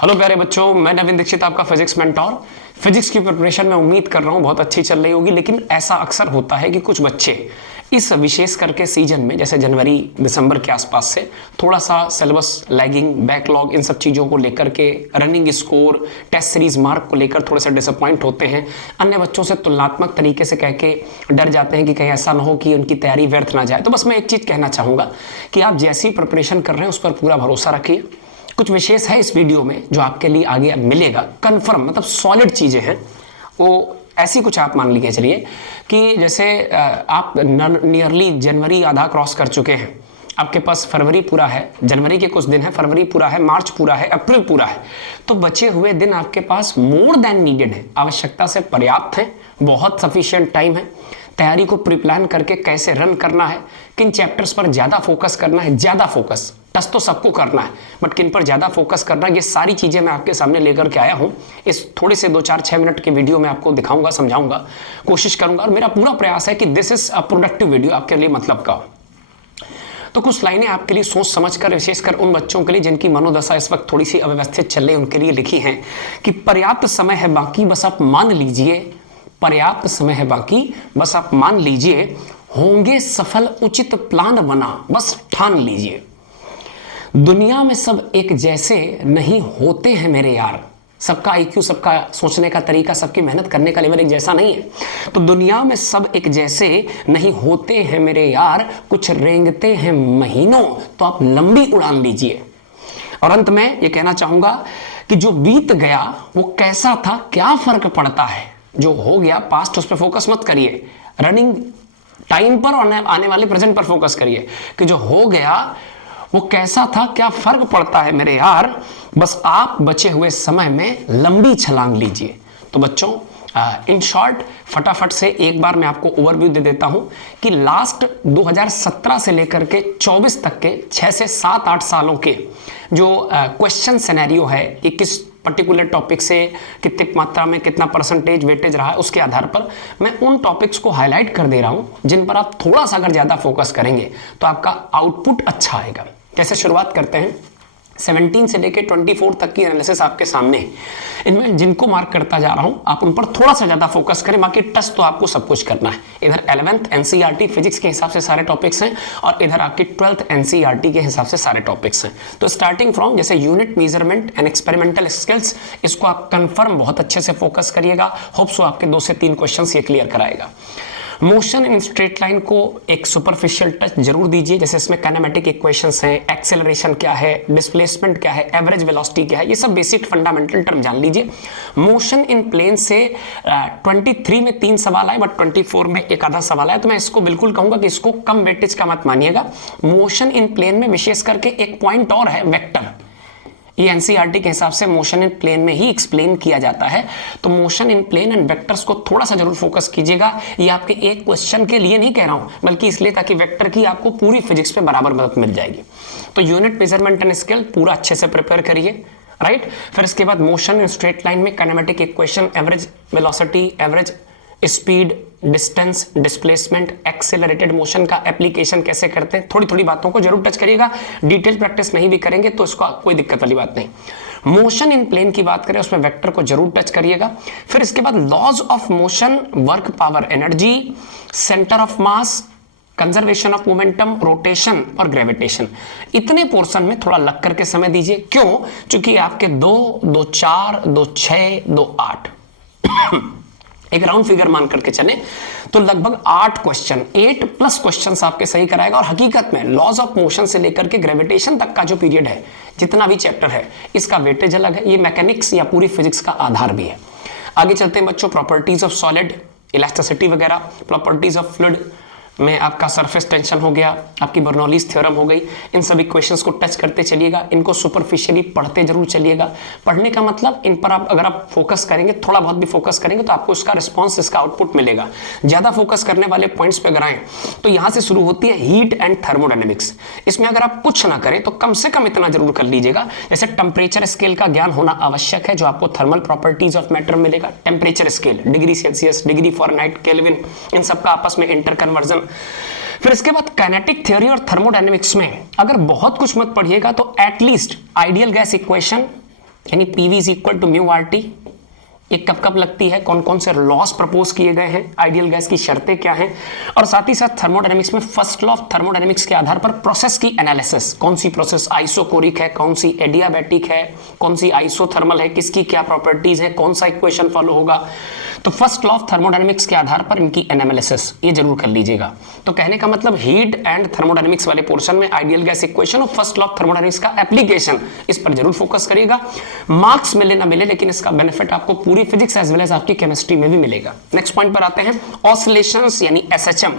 Hello प्यारे बच्चों, मैं नवीन दीक्षित, आपका फिजिक्स मेंटोर। फिजिक्स की प्रिपरेशन मैं उम्मीद कर रहा हूँ बहुत अच्छी चल रही होगी, लेकिन ऐसा अक्सर होता है कि कुछ बच्चे इस विशेष करके सीजन में, जैसे जनवरी दिसंबर के आसपास से थोड़ा सा सिलेबस लैगिंग, बैकलॉग, इन सब चीज़ों को लेकर के, running score, test series mark को लेकर थोड़े से डिसअपॉइंट होते हैं। अन्य बच्चों से तुलनात्मक तरीके से कह के डर जाते हैं कि कहीं ऐसा ना हो कि उनकी तैयारी व्यर्थ ना जाए। तो बस मैं एक चीज़ कहना चाहूँगा कि आप जैसी प्रिपरेशन कर रहे हैं उस पर पूरा भरोसा रखिए। कुछ विशेष है इस वीडियो में जो आपके लिए आगे मिलेगा, कंफर्म मतलब सॉलिड चीजें हैं वो। ऐसी कुछ आप मान लीजिए चलिए कि जैसे आप नियरली जनवरी आधा क्रॉस कर चुके हैं, आपके पास फरवरी पूरा है, जनवरी के कुछ दिन है, फरवरी पूरा है, मार्च पूरा है, अप्रैल पूरा है, तो बचे हुए दिन आपके पास मोर देन नीडेड है, आवश्यकता से पर्याप्त है, बहुत सफिशिएंट टाइम है। तैयारी को प्री प्लान करके कैसे रन करना है, किन चैप्टर्स पर ज्यादा फोकस करना है, ज्यादा फोकस, टच तो सबको करना है बट किन पर ज्यादा फोकस करना है, ये सारी चीजें मैं आपके सामने लेकर के आया हूं। इस थोड़े से 2-4-6 मिनट के वीडियो में आपको दिखाऊंगा, समझाऊंगा, कोशिश करूंगा, और मेरा पूरा प्रयास है कि this is a productive video, आपके लिए मतलब का हो। तो कुछ लाइनें आपके लिए सोच समझकर, विशेषकर उन बच्चों के लिए जिनकी मनोदशा इस वक्त थोड़ी सी अव्यवस्थित चल रही है, उनके लिए लिखी है कि पर्याप्त समय है बाकी, बस आप मान लीजिए, पर्याप्त समय है बाकी, बस आप मान लीजिए, होंगे सफल, उचित प्लान बना, बस ठान लीजिए। दुनिया में सब एक जैसे नहीं होते हैं मेरे यार, सबका आईक्यू, सबका सोचने का तरीका, सबकी मेहनत करने का लेवल एक जैसा नहीं है। तो दुनिया में सब एक जैसे नहीं होते हैं मेरे यार, कुछ रेंगते हैं महीनों, तो आप लंबी उड़ान लीजिए। और अंत में ये कहना चाहूंगा कि जो बीत गया वो कैसा था, क्या फर्क पड़ता है, जो हो गया पास्ट उस पर फोकस मत करिए, रनिंग टाइम पर और आने वाले प्रेजेंट पर फोकस करिए कि जो हो गया वो कैसा था, क्या फर्क पड़ता है मेरे यार, बस आप बचे हुए समय में लंबी छलांग लीजिए। तो बच्चों, इन शॉर्ट फटाफट से एक बार मैं आपको ओवरव्यू दे देता हूं कि लास्ट 2017 से लेकर के 24 तक के 6 से 7-8 सालों के जो क्वेश्चन सिनेरियो है, ये किस पर्टिकुलर टॉपिक से कितनी मात्रा में कितना परसेंटेज वेटेज रहा है, उसके आधार पर मैं उन टॉपिक्स को हाईलाइट कर दे रहा हूं जिन पर आप थोड़ा सा अगर ज्यादा फोकस करेंगे तो आपका आउटपुट अच्छा आएगा। कैसे शुरुआत करते हैं, 17 से लेकर 24 तक की एनालिसिस आपके सामने, इनमें जिनको मार्क करता जा रहा हूं आप उन पर थोड़ा सा ज्यादा फोकस करें, बाकी टच तो आपको सब कुछ करना है। इधर 11th एनसीईआरटी फिजिक्स के हिसाब से सारे टॉपिक्स हैं और इधर आपकी 12th एनसीईआरटी के हिसाब से सारे टॉपिक्स हैं। तो स्टार्टिंग फ्रॉम जैसे unit measurement and experimental skills, इसको आप कंफर्म बहुत अच्छे से फोकस करिएगा, होप सो आपके 2 से 3 क्वेश्चन ये क्लियर कराएगा। मोशन इन स्ट्रेट लाइन को एक सुपरफिशियल टच जरूर दीजिए, जैसे इसमें काइनेमेटिक इक्वेशंस हैं, एक्सेलरेशन क्या है, डिस्प्लेसमेंट क्या है, एवरेज वेलोसिटी क्या है, ये सब बेसिक फंडामेंटल टर्म जान लीजिए। मोशन इन प्लेन से 23 में 3 सवाल आए बट 24 में एक आधा सवाल आया, तो मैं इसको बिल्कुल कहूंगा कि इसको कम वेटेज का मत मानिएगा। मोशन इन प्लेन में विशेष करके एक पॉइंट और है, वेक्टर, ये एनसीईआरटी के हिसाब से मोशन इन प्लेन में ही एक्सप्लेन किया जाता है, तो motion in plane and vectors को थोड़ा सा जरूर फोकस कीजिएगा। ये आपके एक क्वेश्चन के लिए नहीं कह रहा हूं, बल्कि इसलिए ताकि वेक्टर की आपको पूरी फिजिक्स पे बराबर मदद मिल जाएगी। तो यूनिट मेजरमेंट एंड स्केल पूरा अच्छे से प्रिपेयर करिए, राइट। फिर इसके बाद मोशन इन स्ट्रेट लाइन में kinematic equation, average velocity, average speed, distance, displacement, accelerated motion का एप्लीकेशन कैसे करते हैं, थोड़ी थोड़ी बातों को जरूर टच करिएगा। डिटेल प्रैक्टिस नहीं भी करेंगे तो इसका कोई दिक्कत वाली बात नहीं। मोशन इन प्लेन की बात करें, उसमें वेक्टर को जरूर टच करिएगा। फिर इसके बाद laws of motion, work, power, energy, centre of mass, conservation of momentum, rotation और ग्रेविटेशन, इतने पोर्शन में थोड़ा लग करके समय दीजिए। क्यों? क्योंकि आपके 2, 2, 4, 2, 6, 2, 8 एक राउंड फिगर मान करके चले तो लगभग 8 क्वेश्चन, 8+ क्वेश्चंस आपके सही कराएगा। और हकीकत में लॉज ऑफ मोशन से लेकर के ग्रेविटेशन तक का जो पीरियड है, जितना भी चैप्टर है, इसका वेटेज अलग है, ये मैकेनिक्स या पूरी फिजिक्स का आधार भी है। आगे चलते हैं बच्चों, प्रॉपर्टीज ऑफ सॉलिड, इलास्टिसिटी वगैरह, प्रॉपर्टीज ऑफ फ्लूइड में आपका सरफेस टेंशन हो गया, आपकी बर्नौलीज थ्योरम हो गई, इन सभी क्वेश्चंस को टच करते चलिएगा, इनको सुपरफिशियली पढ़ते जरूर चलिएगा। पढ़ने का मतलब इन पर आप अगर आप फोकस करेंगे, थोड़ा बहुत भी फोकस करेंगे तो आपको इसका रिस्पॉन्स, इसका आउटपुट मिलेगा। ज्यादा फोकस करने वाले पॉइंट्स पे अगर आए तो यहां से शुरू होती है हीट एंड थर्मोडायनेमिक्स। इसमें अगर आप कुछ ना करें तो कम से कम इतना जरूर कर लीजिएगा, जैसे टेम्परेचर स्केल का ज्ञान होना आवश्यक है, जो आपको थर्मल प्रॉपर्टीज ऑफ मैटर मिलेगा। Temperature scale, degree Celsius, degree Fahrenheit, Kelvin, इन सबका आपस में इंटर कन्वर्जन। फिर इसके बाद काइनेटिक थ्योरी और थर्मोडायनेमिक्स में अगर बहुत कुछ मत पढ़िएगा तो एटलीस्ट आइडियल गैस इक्वेशन, यानी PV is equal to mu R T. ये कब कब लगती है, कौन कौन से लॉस प्रपोज किए गए हैं, आइडियल गैस की शर्तें क्या हैं, और साथ ही साथ थर्मोडायनेमिक्स में फर्स्ट लॉ ऑफ थर्मोडायनेमिक्स के आधार पर प्रोसेस की एनालिसिस, कौन सी प्रोसेस आइसोकोरिक है, कौन सी एडियाबैटिक है, कौन सी आइसोथर्मल है, किसकी क्या प्रॉपर्टीज है, कौन सा इक्वेशन फॉलो होगा। तो फर्स्ट लॉ ऑफ थर्मोडायनेमिक्स के आधार पर इनकी एनालिसिस ये जरूर कर लीजिएगा। तो कहने का मतलब हीट एंड थर्मोडायनेमिक्स वाले पोर्शन में आइडियल गैस इक्वेशन और फर्स्ट लॉ ऑफ थर्मोडायनेमिक्स का एप्लीकेशन, इस पर जरूर फोकस करिएगा। मार्क्स मिले ना मिले, लेकिन इसका बेनिफिट आपको पूरी फिजिक्स एज वेल एज आपकी केमिस्ट्री में भी मिलेगा। नेक्स्ट पॉइंट पर आते हैं, ऑसिलेशंस यानी SHM,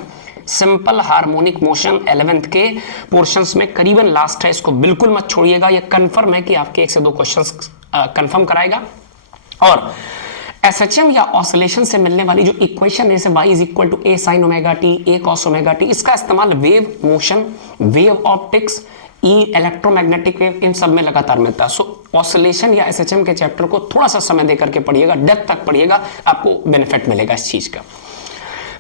simple harmonic motion 11th के पोर्शंस में करीबन लास्ट है, इसको बिल्कुल मत छोड़िएगा। ये कंफर्म है कि आपके 1 से 2 क्वेश्चंस कंफर्म कराएगा। और एसएचएम या ऑसिलेशन से मिलने वाली जो इक्वेशन है, जैसे y is equal to a sin omega t, a cos omega t, इसका इस्तेमाल wave motion, wave optics, electromagnetic wave, इन सब में लगातार मिलता है। सो ऑसिलेशन या एसएचएम के चैप्टर को थोड़ा सा समय देकर के पढ़िएगा, डेप्थ तक पढ़िएगा, आपको बेनिफिट मिलेगा इस चीज का।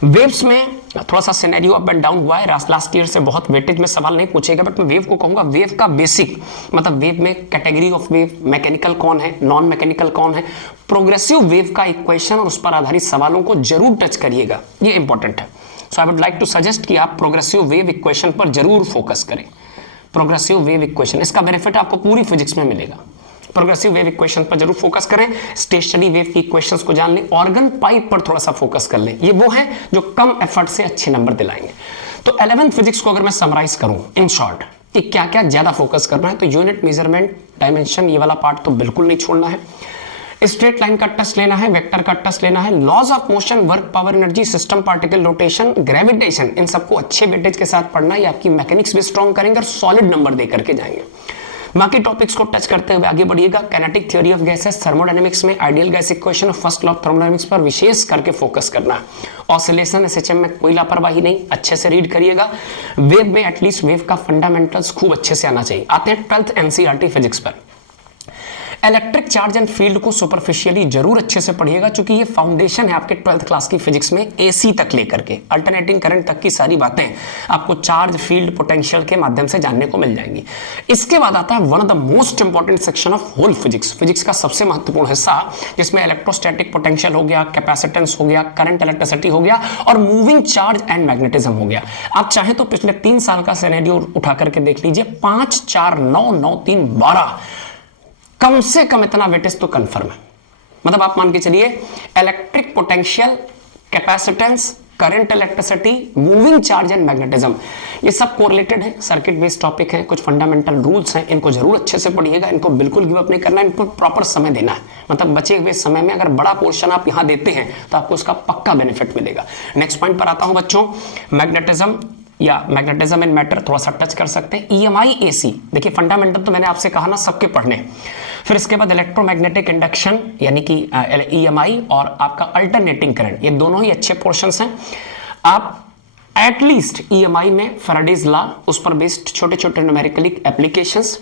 वेव्स में थोड़ा सा सिनेरियो अप एंड डाउन हुआ है, लास्ट ईयर से बहुत वेटेज में सवाल नहीं पूछेगा, बट मैं वेव को कहूंगा वेव का बेसिक, मतलब वेव में कैटेगरी ऑफ वेव, मैकेनिकल कौन है, नॉन मैकेनिकल कौन है, प्रोग्रेसिव वेव का इक्वेशन और उस पर आधारित सवालों को जरूर टच करिएगा, ये इंपॉर्टेंट है। So I would like to suggest कि आप प्रोग्रेसिव वेव इक्वेशन पर जरूर फोकस करें। प्रोग्रेसिव वेव इक्वेशन, इसका बेनिफिट आपको पूरी फिजिक्स में मिलेगा। प्रोग्रेसिव वेव इक्वेशन पर जरूर फोकस करें, स्टेशनरी वेव की इक्वेशंस को जान लें, ऑर्गन पाइप पर थोड़ा सा फोकस कर लें, ये वो है जो कम एफर्ट से अच्छे नंबर दिलाएंगे। तो 11th फिजिक्स को अगर मैं समराइज करूं इन शॉर्ट कि क्या क्या ज्यादा फोकस करना है, तो यूनिट, मेजरमेंट, डायमेंशन, ये वाला पार्ट तो बिल्कुल नहीं छोड़ना है। स्ट्रेट लाइन का टच लेना है, वेक्टर का टच लेना है, laws of motion, work, power, energy, system, particle rotation, gravitation, इन सबको अच्छे वेटेज के साथ पढ़ना, ये आपकी मैकेनिक्स भी स्ट्रॉन्ग करेंगे और सॉलिड नंबर दे करके जाएंगे। बाकी टॉपिक्स को टच करते हुए आगे बढ़िएगा। Kinetic theory of gases, thermodynamics में आइडियल गैस इक्वेशन और फर्स्ट लॉ ऑफ थर्मोडायनेमिक्स पर विशेष करके फोकस करना है। ऑसिलेशन, एसएचएम में कोई लापरवाही नहीं, अच्छे से रीड करिएगा। वेव में एटलीस्ट वेव का फंडामेंटल्स खूब अच्छे से आना चाहिए। आते हैं 12th एनसीईआरटी फिजिक्स पर। इलेक्ट्रिक चार्ज एंड फील्ड को सुपरफिशियली जरूर अच्छे से पढ़िएगा, क्योंकि ये फाउंडेशन है आपके 12th क्लास की फिजिक्स में, एसी तक लेकर के अल्टरनेटिंग करंट तक की सारी बातें आपको चार्ज, फील्ड, पोटेंशियल के माध्यम से जानने को मिल जाएंगी। इसके बाद आता है one of the most important section of whole physics, physics का सबसे महत्वपूर्ण हिस्सा, जिसमें इलेक्ट्रोस्टैटिक पोटेंशियल हो गया, कैपेसिटेंस हो गया, करंट इलेक्ट्रिसिटी हो गया और मूविंग चार्ज एंड मैग्नेटिज्म हो गया। आप चाहे तो पिछले 3 साल का सिनेरियो उठा करके देख लीजिए, 5, 4, 9, 9, 3, 12, कम से कम इतना वेटेज तो कंफर्म है। मतलब आप मान के चलिए electric potential, capacitance, current electricity, moving charge and magnetism, ये सब कोरिलेटेड है, सर्किट बेस्ड टॉपिक है, कुछ फंडामेंटल रूल्स हैं, इनको जरूर अच्छे से पढ़िएगा, इनको बिल्कुल गिव अप नहीं करना है, इनको प्रॉपर समय देना है। मतलब बचे हुए समय में अगर बड़ा पोर्शन आप यहां देते हैं तो आपको उसका पक्का बेनिफिट मिलेगा। नेक्स्ट पॉइंट पर आता हूं बच्चों, मैग्नेटिज्म या मैग्नेटिज्म एंड मैटर थोड़ा सा टच कर सकते हैं। ईएमआई, एसी, देखिए फंडामेंटल तो मैंने आपसे कहा ना सबके पढ़ने। फिर इसके बाद इलेक्ट्रोमैग्नेटिक इंडक्शन यानी कि ईएमआई और आपका अल्टरनेटिंग करंट, ये दोनों ही अच्छे पोर्शंस हैं। आप एटलीस्ट ईएमआई में फैराडेज लॉ, उस पर बेस्ड छोटे छोटे न्यूमेरिकल एप्लीकेशंस,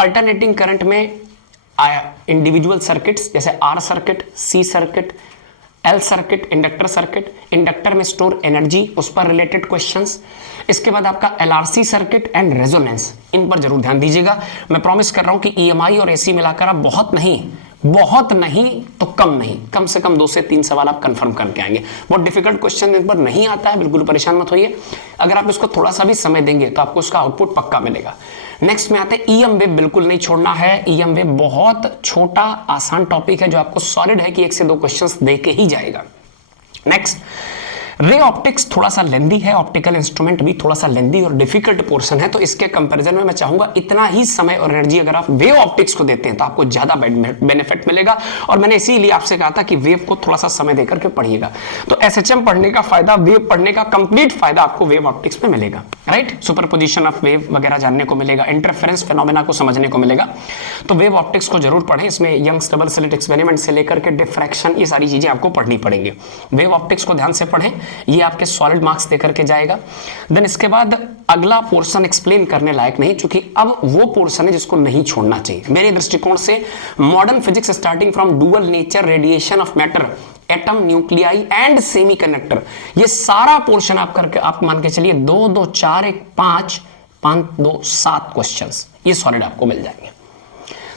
अल्टरनेटिंग करंट में इंडिविजुअल सर्किट्स जैसे R circuit, C circuit, L circuit, inductor circuit, inductor में स्टोर एनर्जी, उस पर रिलेटेड क्वेश्चंस। इसके बाद आपका एलआरसी सर्किट एंड रेजोनेंस, इन पर जरूर ध्यान दीजिएगा। मैं प्रॉमिस कर रहा हूं कि ईएमआई और एसी मिलाकर आप बहुत नहीं तो कम नहीं, कम से कम 2 से 3 सवाल आप कंफर्म करके आएंगे। बहुत डिफिकल्ट क्वेश्चन इन पर नहीं आता है, बिल्कुल परेशान मत होइए। अगर आप इसको थोड़ा सा भी समय देंगे तो आपको उसका आउटपुट पक्का मिलेगा। नेक्स्ट में आते हैं ईएम वेव, बिल्कुल नहीं छोड़ना है। ईएम वेव बहुत छोटा आसान टॉपिक है जो आपको सॉलिड है कि 1 से 2 क्वेश्चंस दे के ही जाएगा। नेक्स्ट, रे ऑप्टिक्स थोड़ा सा लेंदी है, ऑप्टिकल इंस्ट्रूमेंट भी थोड़ा सा लेंदी और डिफिकल्ट पोर्शन है, तो इसके कंपैरिजन में मैं चाहूंगा इतना ही समय और एनर्जी अगर आप वेव ऑप्टिक्स को देते हैं तो आपको ज्यादा बेनिफिट मिलेगा। और मैंने इसीलिए आपसे कहा था कि वेव को थोड़ा सा समय देकर के पढ़िएगा। तो एसएचएम पढ़ने का फायदा, वेव पढ़ने का कंप्लीट फायदा आपको वेव ऑप्टिक्स में मिलेगा, राइट। सुपरपोजिशन ऑफ वेव वगैरह जानने को मिलेगा, इंटरफेरेंस फिनोमेना को समझने को मिलेगा। तो वेव ऑप्टिक्स को जरूर पढ़ें, इसमें यंग्स डबल स्लिट एक्सपेरिमेंट से लेकर के डिफ्रैक्शन, ये सारी चीजें आपको पढ़नी पड़ेंगी। वेव ऑप्टिक्स को ध्यान से पढ़ें, ये आपके सॉलिड मार्क्स देकर के जाएगा। देन इसके बाद अगला पोर्शन एक्सप्लेन करने लायक नहीं, क्योंकि अब वो पोर्शन है जिसको नहीं छोड़ना चाहिए मेरे दृष्टिकोण से। Modern physics starting from dual nature, radiation of matter, atom, nuclei and semiconductor, ये सारा पोर्शन आप करके आप मान के चलिए 2, 2, 4, 1, 5, 5, 2, 7 क्वेश्चंस, ये सॉलिड आपको मिल जाएंगे।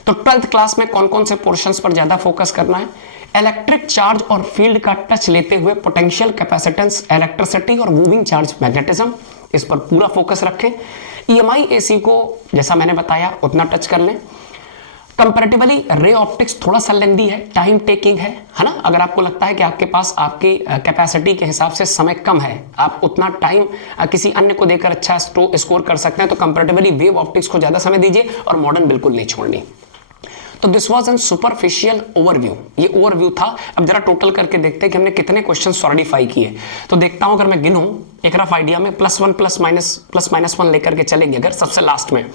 तो 12th क्लास में कौन कौन से पोर्शंस पर ज्यादा फोकस करना है? इलेक्ट्रिक चार्ज और फील्ड का टच लेते हुए पोटेंशियल, कैपेसिटेंस, इलेक्ट्रिसिटी और मूविंग चार्ज, मैग्नेटिज्म, इस पर पूरा फोकस रखें। EMI AC को जैसा मैंने बताया उतना टच कर लें। कंपैरेटिवली रे ऑप्टिक्स थोड़ा सा लेंदी है, टाइम टेकिंग है ना। अगर आपको लगता है कि आपके पास आपकी कैपेसिटी के हिसाब से समय कम है, आप उतना टाइम किसी अन्य को देकर अच्छा स्कोर कर सकते हैं, तो कंपैरेटिवली वेव ऑप्टिक्स को ज्यादा समय दीजिए और मॉडर्न बिल्कुल नहीं छोड़नी। तो this was an superficial overview, ये ओवरव्यू था। अब जरा टोटल करके देखते हैं कि हमने कितने क्वेश्चन सॉलिडिफाई किए। तो देखता हूं, अगर मैं गिनूं एक रफ आइडिया में, +1 + -1 लेकर के चलेंगे अगर सबसे लास्ट में,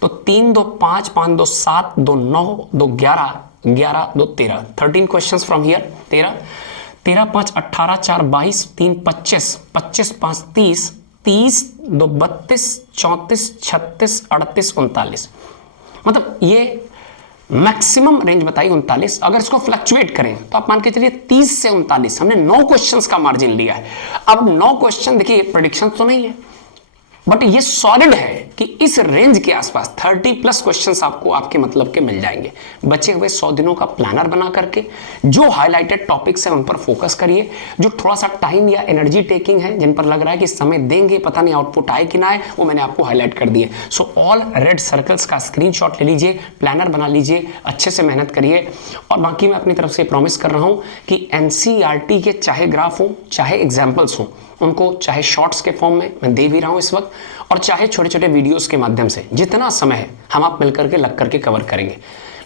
तो 3 2 5 5 2 7 2 9 2 11 11 2 13 13 क्वेश्चन फ्रॉम हियर। 13 5 18 4 22 3 25 25 5 30 30 2 32 34 36 38 39, मतलब ये मैक्सिमम रेंज बताई 39। अगर इसको फ्लक्चुएट करें तो आप मान के चलिए 30 से 39, हमने 9 क्वेश्चंस का मार्जिन लिया है। अब 9 क्वेश्चन देखिए, प्रेडिक्शन तो नहीं है, बट ये सॉलिड है कि इस रेंज के आसपास 30+ क्वेश्चंस आपको आपके मतलब के मिल जाएंगे। बचे हुए 100 दिनों का प्लानर बना करके जो हाईलाइटेड टॉपिक्स हैं उन पर फोकस करिए। जो थोड़ा सा टाइम या एनर्जी टेकिंग है, जिन पर लग रहा है कि समय देंगे, पता नहीं आउटपुट आए कि ना आए, वो मैंने आपको हाईलाइट कर दिए। सो ऑल रेड सर्कल्स का स्क्रीनशॉट ले लीजिए, प्लानर बना लीजिए, अच्छे से मेहनत करिए। और बाकी मैं अपनी तरफ से प्रॉमिस कर रहा हूं कि NCERT के चाहे ग्राफ हो चाहे एग्जाम्पल्स हो, उनको चाहे शॉर्ट्स के फॉर्म में मैं दे भी रहा हूं इस वक्त, और चाहे छोटे छोटे वीडियोस के माध्यम से, जितना समय है हम आप मिलकर के लग करके कवर करेंगे।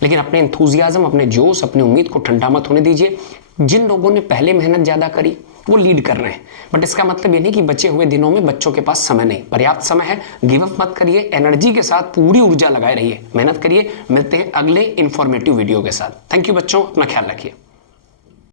लेकिन अपने एंथुजियाज्म, अपने जोश, अपनी उम्मीद को ठंडा मत होने दीजिए। जिन लोगों ने पहले मेहनत ज्यादा करी वो लीड कर रहे हैं, बट इसका मतलब ये नहीं कि बचे हुए दिनों में बच्चों के पास समय नहीं, पर्याप्त समय है। गिव अप मत करिए, एनर्जी के साथ पूरी ऊर्जा लगाए रहिए, मेहनत करिए। मिलते हैं अगले इंफॉर्मेटिव वीडियो के साथ। थैंक यू बच्चों, अपना ख्याल रखिए।